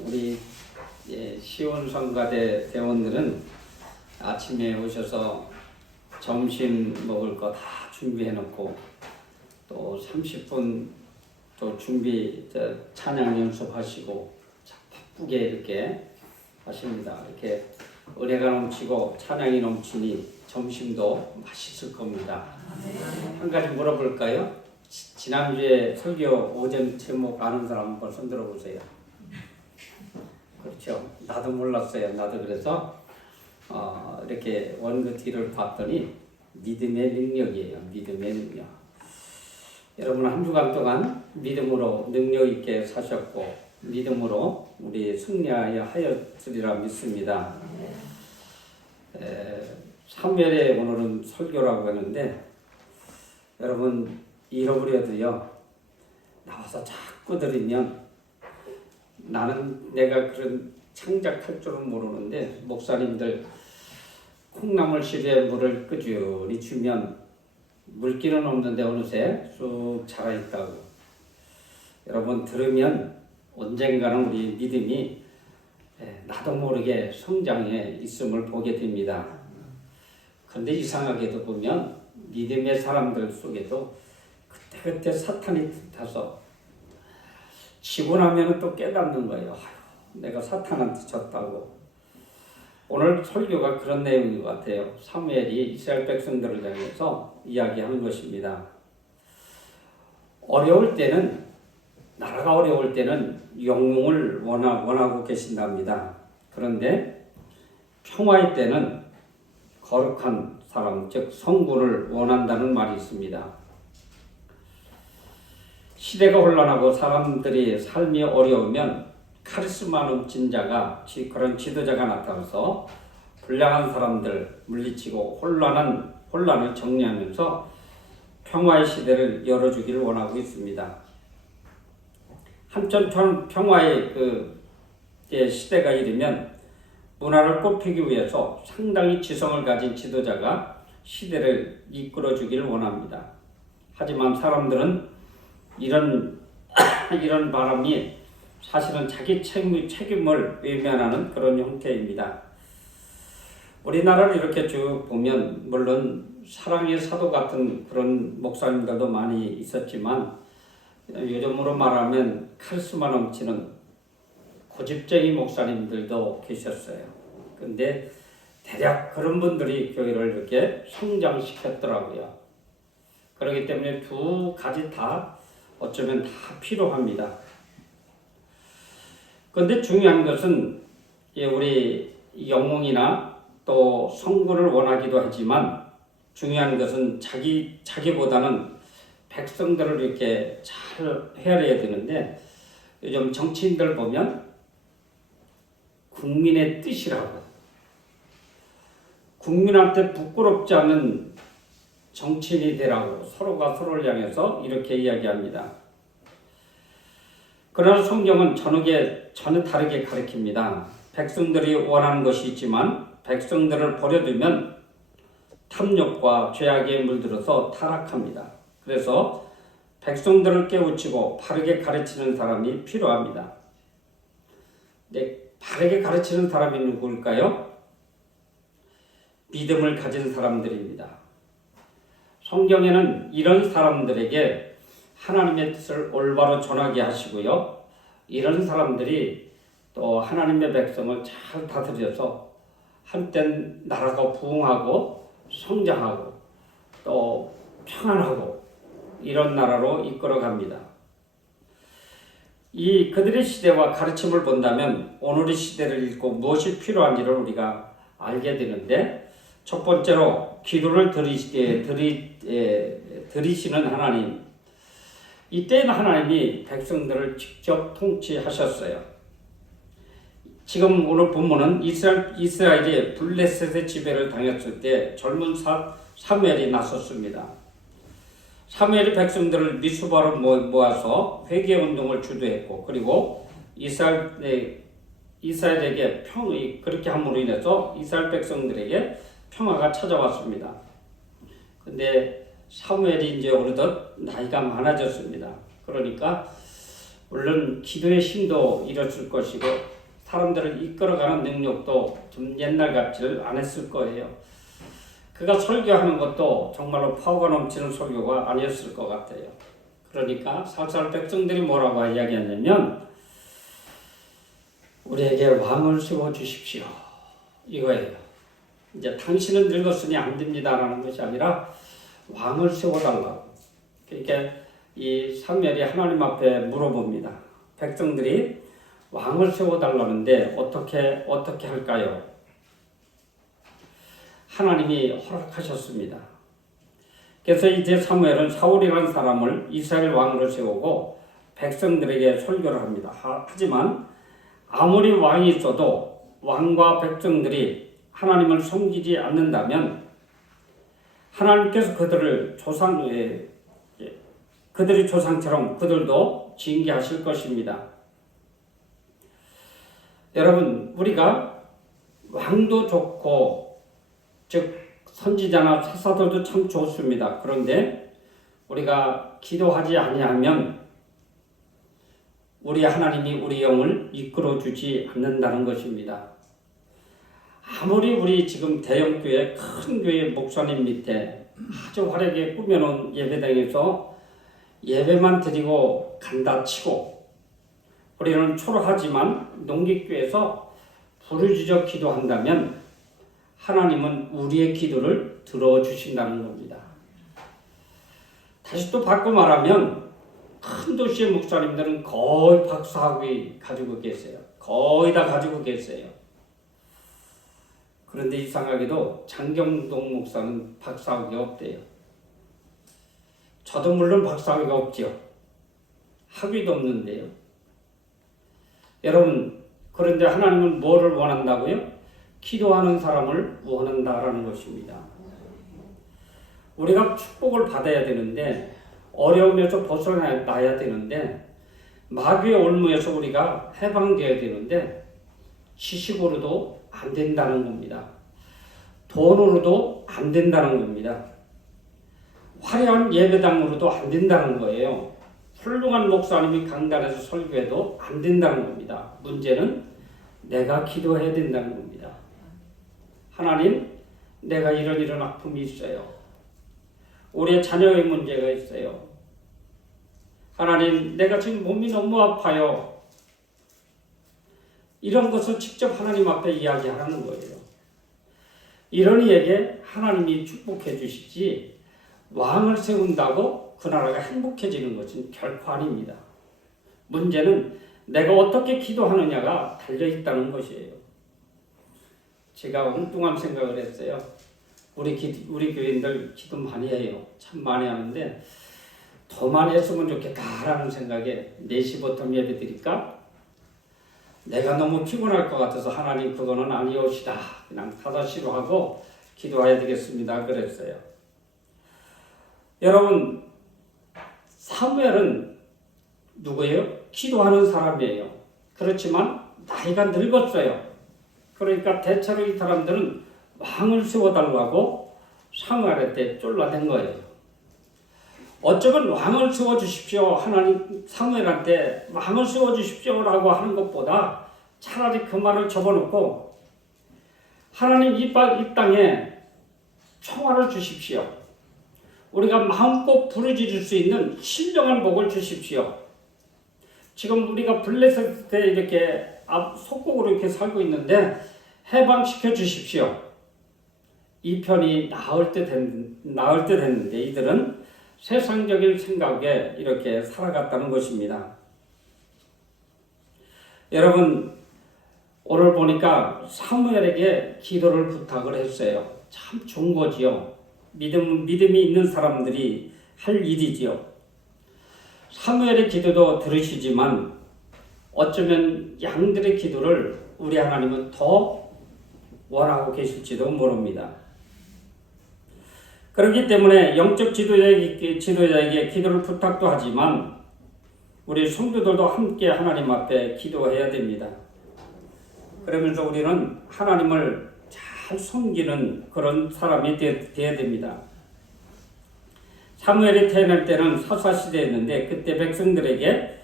우리 시온성가대 대원들은 아침에 오셔서 점심 먹을 거 다 준비해 놓고 또 30분 또 찬양 연습하시고 바쁘게 이렇게 하십니다. 이렇게 은혜가 넘치고 찬양이 넘치니 점심도 맛있을 겁니다. 한 가지 물어볼까요? 지난주에 설교 오전 제목 아는 사람 한번 손 들어보세요. 그렇죠. 나도 몰랐어요. 나도 그래서 이렇게 원그 뒤를 봤더니 믿음의 능력이에요. 믿음의 능력. 여러분 한 주간 동안 믿음으로 능력 있게 사셨고 믿음으로 우리 승리하여 하였으리라 믿습니다. 사무엘의 오늘은 설교라고 하는데 여러분 잃어버려도요 나와서 자꾸 들으면 나는 내가 그런 창작할 줄은 모르는데 목사님들 콩나물 시루에 물을 꾸준히 주면 물기는 없는데 어느새 쑥 자라있다고. 여러분 들으면 언젠가는 우리 믿음이 나도 모르게 성장해 있음을 보게 됩니다. 그런데 이상하게도 보면 믿음의 사람들 속에도 그때그때 사탄이 틈타서 지고 나면 또 깨닫는 거예요. 내가 사탄한테 졌다고. 오늘 설교가 그런 내용인 것 같아요. 사무엘이 이스라엘 백성들을 향해서 이야기하는 것입니다. 어려울 때는 나라가 어려울 때는 영웅을 원하고 계신답니다. 그런데 평화의 때는 거룩한 사람, 즉 성군을 원한다는 말이 있습니다. 시대가 혼란하고 사람들이 삶이 어려우면 카리스마 넘친 자가 그런 지도자가 나타나서 불량한 사람들 물리치고 혼란을 정리하면서 평화의 시대를 열어주기를 원하고 있습니다. 한편 평화의 시대가 이르면 문화를 꼽히기 위해서 상당히 지성을 가진 지도자가 시대를 이끌어주기를 원합니다. 하지만 사람들은 이런 바람이 사실은 자기 책임을 외면하는 그런 형태입니다. 우리나라를 이렇게 쭉 보면 물론 사랑의 사도 같은 그런 목사님들도 많이 있었지만 요즘으로 말하면 카리스마 넘치는 고집쟁이 목사님들도 계셨어요. 근데 대략 그런 분들이 교회를 이렇게 성장시켰더라고요. 그렇기 때문에 두 가지 다 어쩌면 다 필요합니다. 그런데 중요한 것은 우리 영웅이나 또 성군을 원하기도 하지만 중요한 것은 자기보다는 백성들을 이렇게 잘 헤아려야 되는데 요즘 정치인들 보면 국민의 뜻이라고 국민한테 부끄럽지 않은 정치인이 되라고 서로가 서로를 향해서 이렇게 이야기합니다. 그러나 성경은 전혀 다르게 가르칩니다. 백성들이 원하는 것이 있지만 백성들을 버려두면 탐욕과 죄악에 물들어서 타락합니다. 그래서 백성들을 깨우치고 바르게 가르치는 사람이 필요합니다. 바르게 가르치는 사람이 누구일까요? 믿음을 가진 사람들입니다. 성경에는 이런 사람들에게 하나님의 뜻을 올바로 전하게 하시고요. 이런 사람들이 또 하나님의 백성을 잘 다스려서 한땐 나라가 부흥하고 성장하고 또 평안하고 이런 나라로 이끌어갑니다. 그들의 시대와 가르침을 본다면 오늘의 시대를 읽고 무엇이 필요한지를 우리가 알게 되는데 첫 번째로 기도를 들이시는 하나님. 이때는 하나님이 백성들을 직접 통치하셨어요. 지금 오늘 본문은 이스라엘이 블레셋의 지배를 당했을 때 젊은 사무엘이 나섰습니다. 사무엘이 백성들을 미스바로 모아서 회개 운동을 주도했고 그리고 이스라엘에게 그렇게 함으로 인해서 이스라엘 백성들에게 평화가 찾아왔습니다. 근데 사무엘이 이제 어느덧 나이가 많아졌습니다. 그러니까 물론 기도의 힘도 잃었을 것이고 사람들을 이끌어가는 능력도 좀 옛날 같지를 않았을 거예요. 그가 설교하는 것도 정말로 파워가 넘치는 설교가 아니었을 것 같아요. 그러니까 살살 백성들이 뭐라고 이야기했냐면 우리에게 왕을 세워주십시오. 이거예요. 이제 당신은 늙었으니 안 됩니다라는 것이 아니라 왕을 세워달라고. 그러니까 이 사무엘이 하나님 앞에 물어봅니다. 백성들이 왕을 세워달라는데 어떻게 할까요? 하나님이 허락하셨습니다. 그래서 이제 사무엘은 사울이라는 사람을 이스라엘 왕으로 세우고 백성들에게 설교를 합니다. 하지만 아무리 왕이 있어도 왕과 백성들이 하나님을 섬기지 않는다면 하나님께서 그들이 조상처럼 그들도 징계하실 것입니다. 여러분, 우리가 왕도 좋고 즉 선지자나 사사들도 참 좋습니다. 그런데 우리가 기도하지 아니하면 우리 하나님이 우리 영을 이끌어주지 않는다는 것입니다. 아무리 우리 지금 대형교회 큰 교회 목사님 밑에 아주 화려하게 꾸며놓은 예배당에서 예배만 드리고 간다 치고 우리는 초라하지만 농기교회에서 부르짖어 기도한다면 하나님은 우리의 기도를 들어주신다는 겁니다. 다시 또 바꿔 말하면 큰 도시의 목사님들은 거의 박사학위 가지고 계세요. 거의 다 가지고 계세요. 그런데 이상하게도 장경동 목사는 박사학위가 없대요. 저도 물론 박사학위가 없죠. 학위도 없는데요. 여러분, 그런데 하나님은 뭐를 원한다고요? 기도하는 사람을 원한다라는 것입니다. 우리가 축복을 받아야 되는데 어려움에서 벗어나야 되는데 마귀의 올무에서 우리가 해방되어야 되는데 지식으로도 안 된다는 겁니다. 돈으로도 안 된다는 겁니다. 화려한 예배당으로도 안 된다는 거예요. 훌륭한 목사님이 강단에서 설교해도 안 된다는 겁니다. 문제는 내가 기도해야 된다는 겁니다. 하나님, 내가 이런 아픔이 있어요. 우리 자녀의 문제가 있어요. 하나님, 내가 지금 몸이 너무 아파요. 이런 것을 직접 하나님 앞에 이야기하라는 거예요. 이런 이에게 하나님이 축복해 주시지 왕을 세운다고 그 나라가 행복해지는 것은 결코 아닙니다. 문제는 내가 어떻게 기도하느냐가 달려있다는 것이에요. 제가 엉뚱한 생각을 했어요. 우리 교인들 기도 많이 해요. 참 많이 하는데 더 많이 했으면 좋겠다라는 생각에 4시부터 예배 드릴까? 내가 너무 피곤할 것 같아서 하나님 그거는 아니옵시다. 그냥 5시로 하고 기도해야 되겠습니다. 그랬어요. 여러분, 사무엘은 누구예요? 기도하는 사람이에요. 그렇지만 나이가 늙었어요. 그러니까 대체로 이 사람들은 왕을 세워달라고 사무엘한테 쫄라댄 거예요. 어쩌면 왕을 세워주십시오. 하나님 사무엘한테 왕을 세워주십시오라고 하는 것보다 차라리 그 말을 접어놓고 하나님 이 땅에 평화를 주십시오. 우리가 마음껏 부르짖을 수 있는 신령한 복을 주십시오. 지금 우리가 블레셋에 이렇게 속국으로 이렇게 살고 있는데 해방시켜 주십시오. 이 편이 나을 때 됐는데 이들은 세상적인 생각에 이렇게 살아갔다는 것입니다. 여러분, 오늘 보니까 사무엘에게 기도를 부탁을 했어요. 참 좋은 거지요. 믿음이 있는 사람들이 할 일이지요. 사무엘의 기도도 들으시지만 어쩌면 양들의 기도를 우리 하나님은 더 원하고 계실지도 모릅니다. 그렇기 때문에 영적 지도자에게 기도를 부탁도 하지만 우리 성도들도 함께 하나님 앞에 기도해야 됩니다. 그러면서 우리는 하나님을 잘 섬기는 그런 사람이 되어야 됩니다. 사무엘이 태어날 때는 사사시대였는데 그때 백성들에게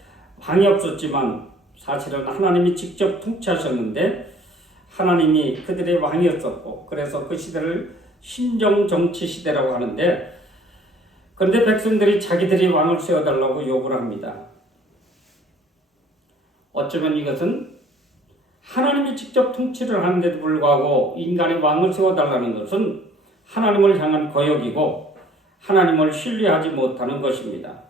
왕이 없었지만 사실은 하나님이 직접 통치하셨는데 하나님이 그들의 왕이었었고 그래서 그 시대를 신정정치 시대라고 하는데 그런데 백성들이 자기들이 왕을 세워달라고 요구를 합니다. 어쩌면 이것은 하나님이 직접 통치를 하는데도 불구하고 인간이 왕을 세워달라는 것은 하나님을 향한 거역이고 하나님을 신뢰하지 못하는 것입니다.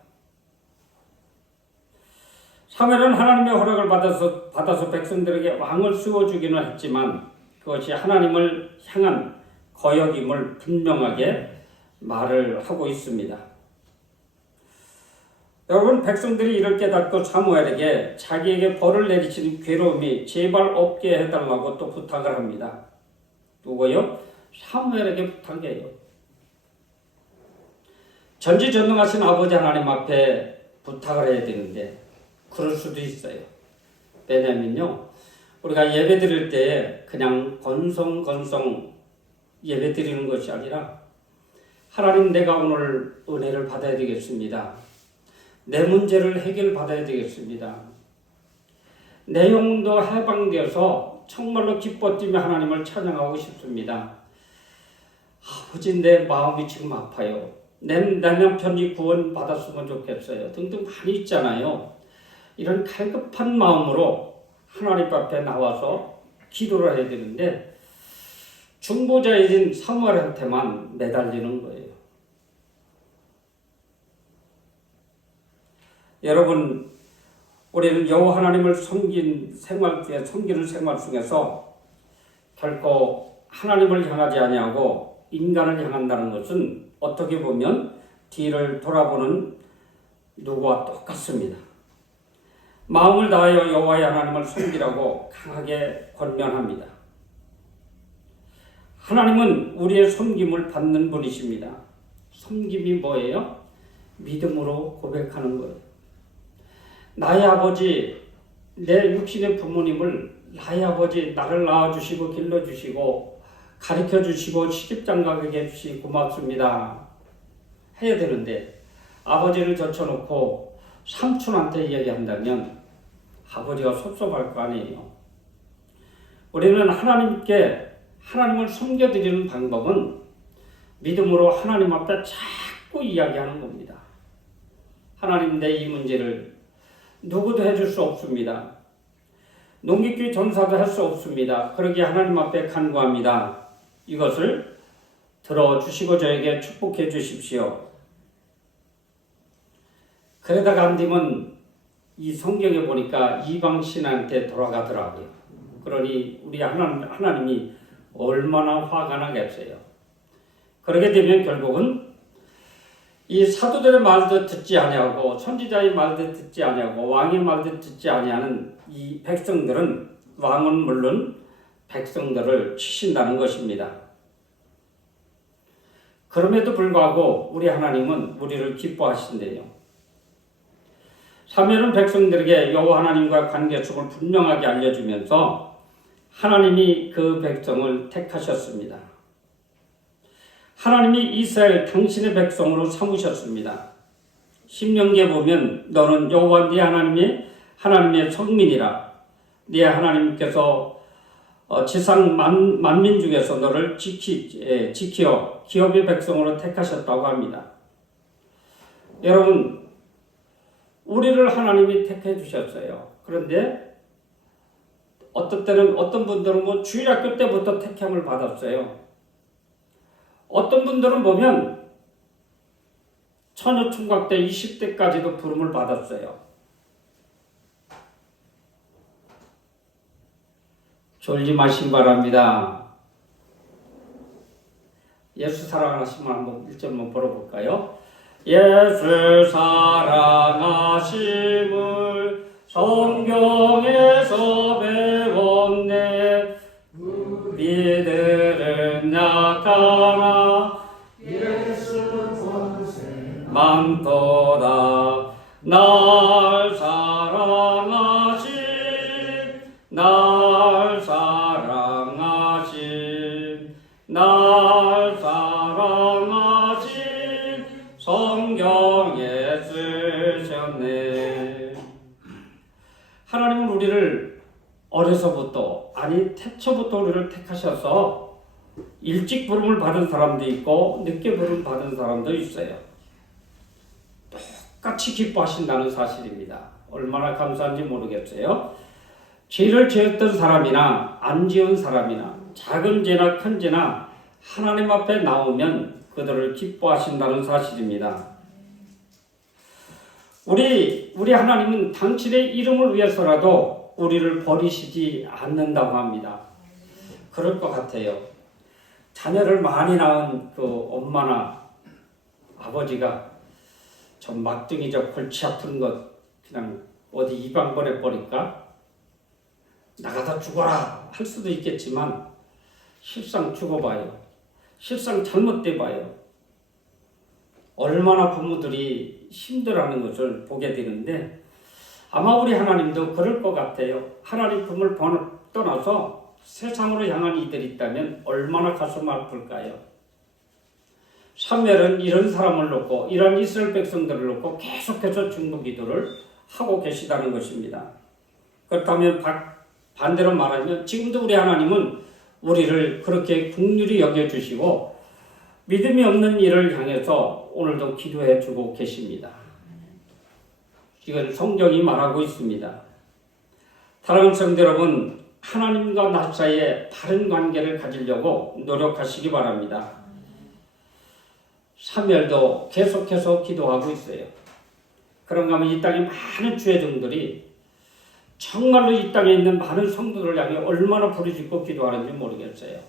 사무엘은 하나님의 허락을 받아서 백성들에게 왕을 세워주기는 했지만 그것이 하나님을 향한 거역임을 분명하게 말을 하고 있습니다. 여러분, 백성들이 이를 깨닫고 사무엘에게 자기에게 벌을 내리치는 괴로움이 제발 없게 해달라고 또 부탁을 합니다. 누구요? 사무엘에게 부탁해요. 전지전능하신 아버지 하나님 앞에 부탁을 해야 되는데 그럴 수도 있어요. 왜냐면요, 우리가 예배 드릴 때 그냥 건성건성 예배 드리는 것이 아니라 하나님, 내가 오늘 은혜를 받아야 되겠습니다. 내 문제를 해결받아야 되겠습니다. 내 영혼도 해방되어서 정말로 기뻐 뛰며 하나님을 찬양하고 싶습니다. 아버지, 내 마음이 지금 아파요. 내 남편이 구원받았으면 좋겠어요. 등등 많이 있잖아요. 이런 갈급한 마음으로 하나님 앞에 나와서 기도를 해야 되는데 중보자이신 사무엘한테만 매달리는 거예요. 여러분, 우리는 여호와 하나님을 섬기는 생활 중에서 결코 하나님을 향하지 아니하고 인간을 향한다는 것은 어떻게 보면 뒤를 돌아보는 누구와 똑같습니다. 마음을 다하여 여호와의 하나님을 섬기라고 강하게 권면합니다. 하나님은 우리의 섬김을 받는 분이십니다. 섬김이 뭐예요? 믿음으로 고백하는 거예요. 나의 아버지, 내 육신의 부모님을 나의 아버지, 나를 낳아주시고 길러주시고 가르쳐주시고 시집장가게 해주시 고맙습니다 해야 되는데 아버지를 젖혀놓고 삼촌한테 이야기한다면 아버지가 섭섭할 거 아니에요. 우리는 하나님을 섬겨드리는 방법은 믿음으로 하나님 앞에 자꾸 이야기하는 겁니다. 하나님, 내 이 문제를 누구도 해줄 수 없습니다. 농기교 전사도 할 수 없습니다. 그러기에 하나님 앞에 간구합니다. 이것을 들어주시고 저에게 축복해 주십시오. 그러다가 안 되면 이 성경에 보니까 이방 신한테 돌아가더라고요. 그러니 우리 하나님이 얼마나 화가 나겠어요. 그러게 되면 결국은 이 사도들의 말도 듣지 아니하고 선지자의 말도 듣지 아니하고 왕의 말도 듣지 아니하는 이 백성들은 왕은 물론 백성들을 치신다는 것입니다. 그럼에도 불구하고 우리 하나님은 우리를 기뻐하신대요. 사무엘은 백성들에게 여호와 하나님과 관계 속을 분명하게 알려주면서 하나님이 그 백성을 택하셨습니다. 하나님이 이스라엘 당신의 백성으로 삼으셨습니다. 신명기에 보면 너는 여호와 네 하나님의 성민이라. 네 하나님께서 지상 만민 중에서 너를 지키어 기업의 백성으로 택하셨다고 합니다. 여러분, 우리를 하나님이 택해 주셨어요. 그런데 어떤 분들은 주일학교 때부터 택함을 받았어요. 어떤 분들은 보면 처녀총각 때 20대까지도 부름을 받았어요. 졸지 마시기 바랍니다. 예수 사랑하시면 한번 1절만 보러볼까요? 예수 사랑하심을 성경에서 배웠네. 우리들은 약하나 예수 권세 많도다. 날 사랑하신 성경에 쓰셨네. 어려서부터 아니 태초부터 우리를 택하셔서 일찍 부름을 받은 사람도 있고 늦게 부름 받은 사람도 있어요. 똑같이 기뻐하신다는 사실입니다. 얼마나 감사한지 모르겠어요. 죄를 지었던 사람이나 안 지은 사람이나 작은 죄나 큰 죄나 하나님 앞에 나오면 그들을 기뻐하신다는 사실입니다. 우리 하나님은 당신의 이름을 위해서라도 우리를 버리시지 않는다고 합니다. 그럴 것 같아요. 자녀를 많이 낳은 그 엄마나 아버지가 좀 막둥이 저 골치 아픈 것 그냥 어디 이방 보내버릴까? 나가서 죽어라 할 수도 있겠지만 실상 죽어봐요. 실상 잘못돼봐요. 얼마나 부모들이 힘들어하는 것을 보게 되는데 아마 우리 하나님도 그럴 것 같아요. 하나님 품을 떠나서 세상으로 향한 이들이 있다면 얼마나 가슴 아플까요? 사무엘은 이런 사람을 놓고 이런 이스라엘 백성들을 놓고 계속해서 중보 기도를 하고 계시다는 것입니다. 그렇다면 반대로 말하면 지금도 우리 하나님은 우리를 그렇게 긍휼히 여겨주시고 믿음이 없는 이를 향해서 오늘도 기도해 주고 계십니다. 이건 성경이 말하고 있습니다. 사랑하는 성도 여러분, 하나님과 나 사이에 바른 관계를 가지려고 노력하시기 바랍니다. 사무엘도 계속해서 기도하고 있어요. 그런가 하면 이 땅에 많은 주의 종들이 정말로 이 땅에 있는 많은 성도들을 향해 얼마나 부르짖고 기도하는지 모르겠어요.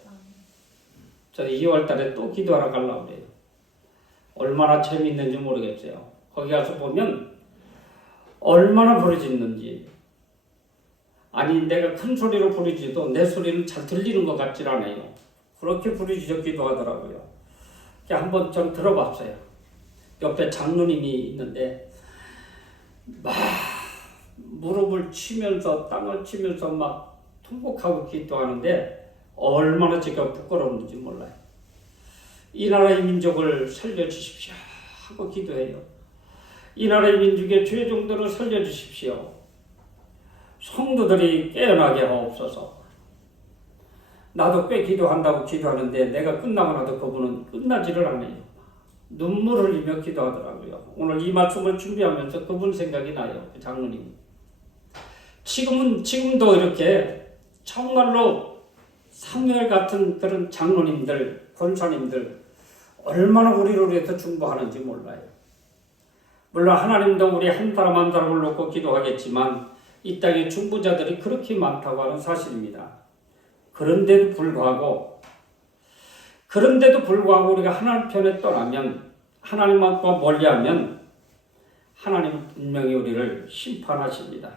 저는 2월 달에 또 기도하러 가려고 그래요. 얼마나 재미있는지 모르겠어요. 거기 가서 보면 얼마나 부르짖는지. 아니 내가 큰 소리로 부르짖어도 내 소리는 잘 들리는 것 같질 않아요. 그렇게 부르짖어 기도하더라고요. 한번 좀 들어봤어요. 옆에 장로님이 있는데 막 무릎을 치면서 땅을 치면서 막 통곡하고 기도하는데 얼마나 제가 부끄러운지 몰라요. 이 나라의 민족을 살려주십시오 하고 기도해요. 이 나라의 민족의 죄 정도를 살려주십시오. 성도들이 깨어나게 하옵소서. 나도 꽤 기도한다고 기도하는데 내가 끝나고 나도 그분은 끝나지를 않아요. 눈물을 흘리며 기도하더라고요. 오늘 이 말씀을 준비하면서 그분 생각이 나요. 그 장로님. 지금도 이렇게 정말로 사무엘 같은 그런 장로님들, 권사님들 얼마나 우리를 위해서 중보하는지 몰라요. 물론 하나님도 우리 한 사람 한 사람을 놓고 기도하겠지만 이 땅에 중보자들이 그렇게 많다고 하는 사실입니다. 그런데도 불구하고 우리가 하나님 편에 떠나면 하나님과 멀리하면 하나님은 분명히 우리를 심판하십니다.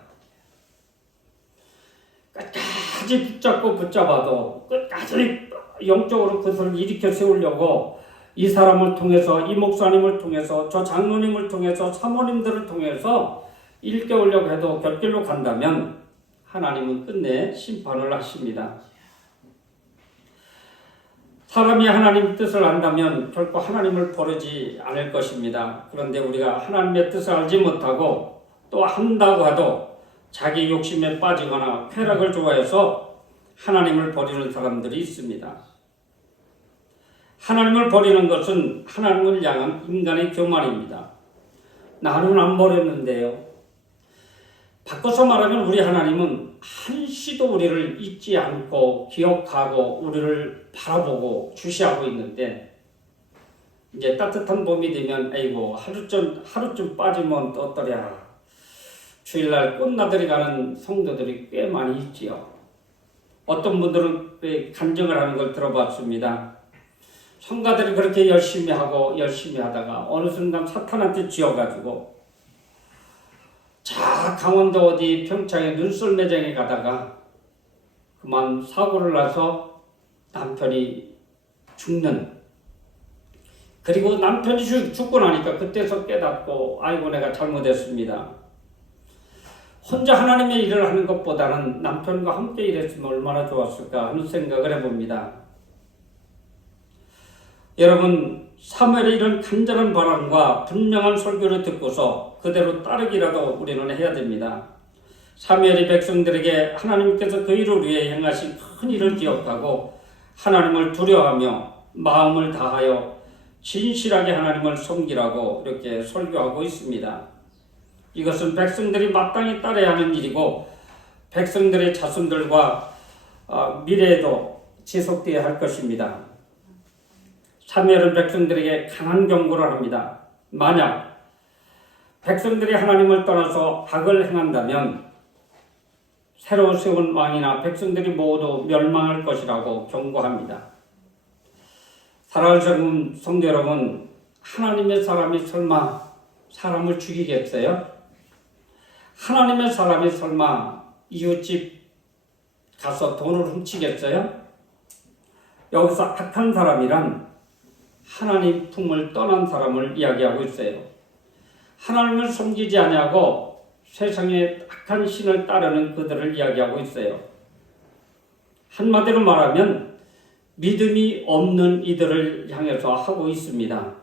끝까지 붙잡아도 끝까지 영적으로 그것을 일으켜 세우려고 이 사람을 통해서 이 목사님을 통해서 저 장로님을 통해서 사모님들을 통해서 일깨우려고 해도 곁길로 간다면 하나님은 끝내 심판을 하십니다. 사람이 하나님 뜻을 안다면 결코 하나님을 버리지 않을 것입니다. 그런데 우리가 하나님의 뜻을 알지 못하고 또 한다고 해도 자기 욕심에 빠지거나 쾌락을 좋아해서 하나님을 버리는 사람들이 있습니다. 하나님을 버리는 것은 하나님을 향한 인간의 교만입니다. 나는 안 버렸는데요. 바꿔서 말하면 우리 하나님은 한시도 우리를 잊지 않고 기억하고 우리를 바라보고 주시하고 있는데 이제 따뜻한 봄이 되면 아이고 하루쯤 빠지면 또 어떠랴. 주일날 꽃나들이 가는 성도들이 꽤 많이 있지요. 어떤 분들은 간증을 하는 걸 들어봤습니다. 성가들이 그렇게 열심히 하다가 어느 순간 사탄한테 쥐어가지고 강원도 어디 평창에 눈썰 매장에 가다가 그만 사고를 나서 남편이 죽는, 그리고 남편이 죽고 나니까 그때서 깨닫고 아이고 내가 잘못했습니다. 혼자 하나님의 일을 하는 것보다는 남편과 함께 일했으면 얼마나 좋았을까 하는 생각을 해봅니다. 여러분, 사무엘의 이런 간절한 바람과 분명한 설교를 듣고서 그대로 따르기라도 우리는 해야 됩니다. 사무엘이 백성들에게 하나님께서 그 일을 위해 행하신 큰 일을 기억하고 하나님을 두려워하며 마음을 다하여 진실하게 하나님을 섬기라고 이렇게 설교하고 있습니다. 이것은 백성들이 마땅히 따라야 하는 일이고 백성들의 자손들과 미래에도 지속되어야 할 것입니다. 사무엘은 백성들에게 강한 경고를 합니다. 만약 백성들이 하나님을 떠나서 악을 행한다면 새로 세운 왕이나 백성들이 모두 멸망할 것이라고 경고합니다. 사랑하는 성도 여러분, 하나님의 사람이 설마 사람을 죽이겠어요? 하나님의 사람이 설마 이웃집 가서 돈을 훔치겠어요? 여기서 악한 사람이란 하나님 품을 떠난 사람을 이야기하고 있어요. 하나님을 섬기지 아니하고 세상의 악한 신을 따르는 그들을 이야기하고 있어요. 한마디로 말하면 믿음이 없는 이들을 향해서 하고 있습니다.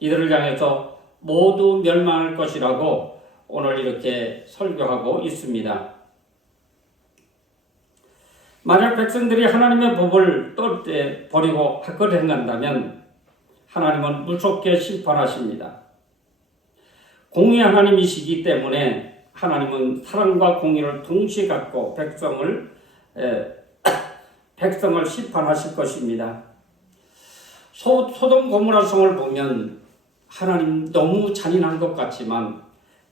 이들을 향해서 모두 멸망할 것이라고 오늘 이렇게 설교하고 있습니다. 만약 백성들이 하나님의 법을 버리고 악을 행한다면 하나님은 무섭게 심판하십니다. 공의 하나님이시기 때문에 하나님은 사랑과 공의를 동시에 갖고 백성을 심판하실 것입니다. 소돔 고모라 성을 보면 하나님 너무 잔인한 것 같지만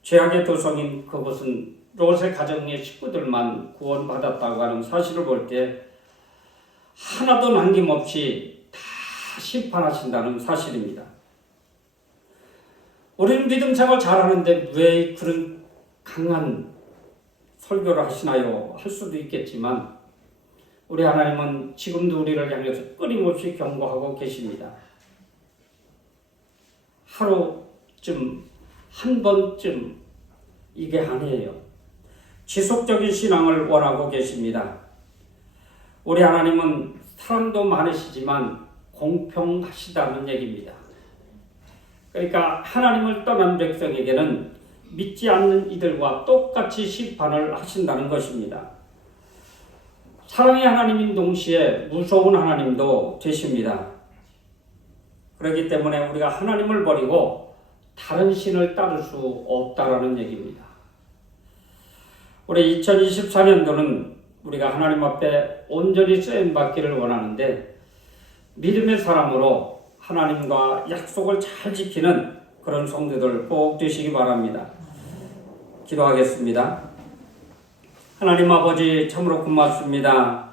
죄악의 도성인 그곳은 롯의 가정의 식구들만 구원받았다고 하는 사실을 볼 때 하나도 남김없이 다 심판하신다는 사실입니다. 우리는 믿음 생활 잘하는데 왜 그런 강한 설교를 하시나요? 할 수도 있겠지만 우리 하나님은 지금도 우리를 향해서 끊임없이 경고하고 계십니다. 하루쯤, 한 번쯤 이게 아니에요. 지속적인 신앙을 원하고 계십니다. 우리 하나님은 사랑도 많으시지만 공평하시다는 얘기입니다. 그러니까 하나님을 떠난 백성에게는 믿지 않는 이들과 똑같이 심판을 하신다는 것입니다. 사랑의 하나님인 동시에 무서운 하나님도 되십니다. 그렇기 때문에 우리가 하나님을 버리고 다른 신을 따를 수 없다라는 얘기입니다. 우리 2024년도는 우리가 하나님 앞에 온전히 쓰임받기를 원하는데 믿음의 사람으로 하나님과 약속을 잘 지키는 그런 성도들 꼭 되시기 바랍니다. 기도하겠습니다. 하나님 아버지 참으로 고맙습니다.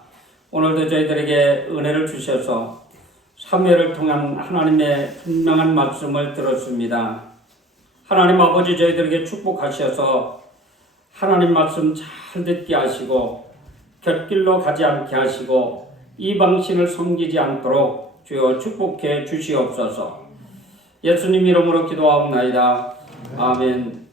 오늘도 저희들에게 은혜를 주셔서 사무엘을 통한 하나님의 분명한 말씀을 들었습니다. 하나님 아버지 저희들에게 축복하셔서 하나님 말씀 잘 듣게 하시고 곁길로 가지 않게 하시고 이방신을 섬기지 않도록 주여 축복해 주시옵소서. 예수님 이름으로 기도하옵나이다. 아멘.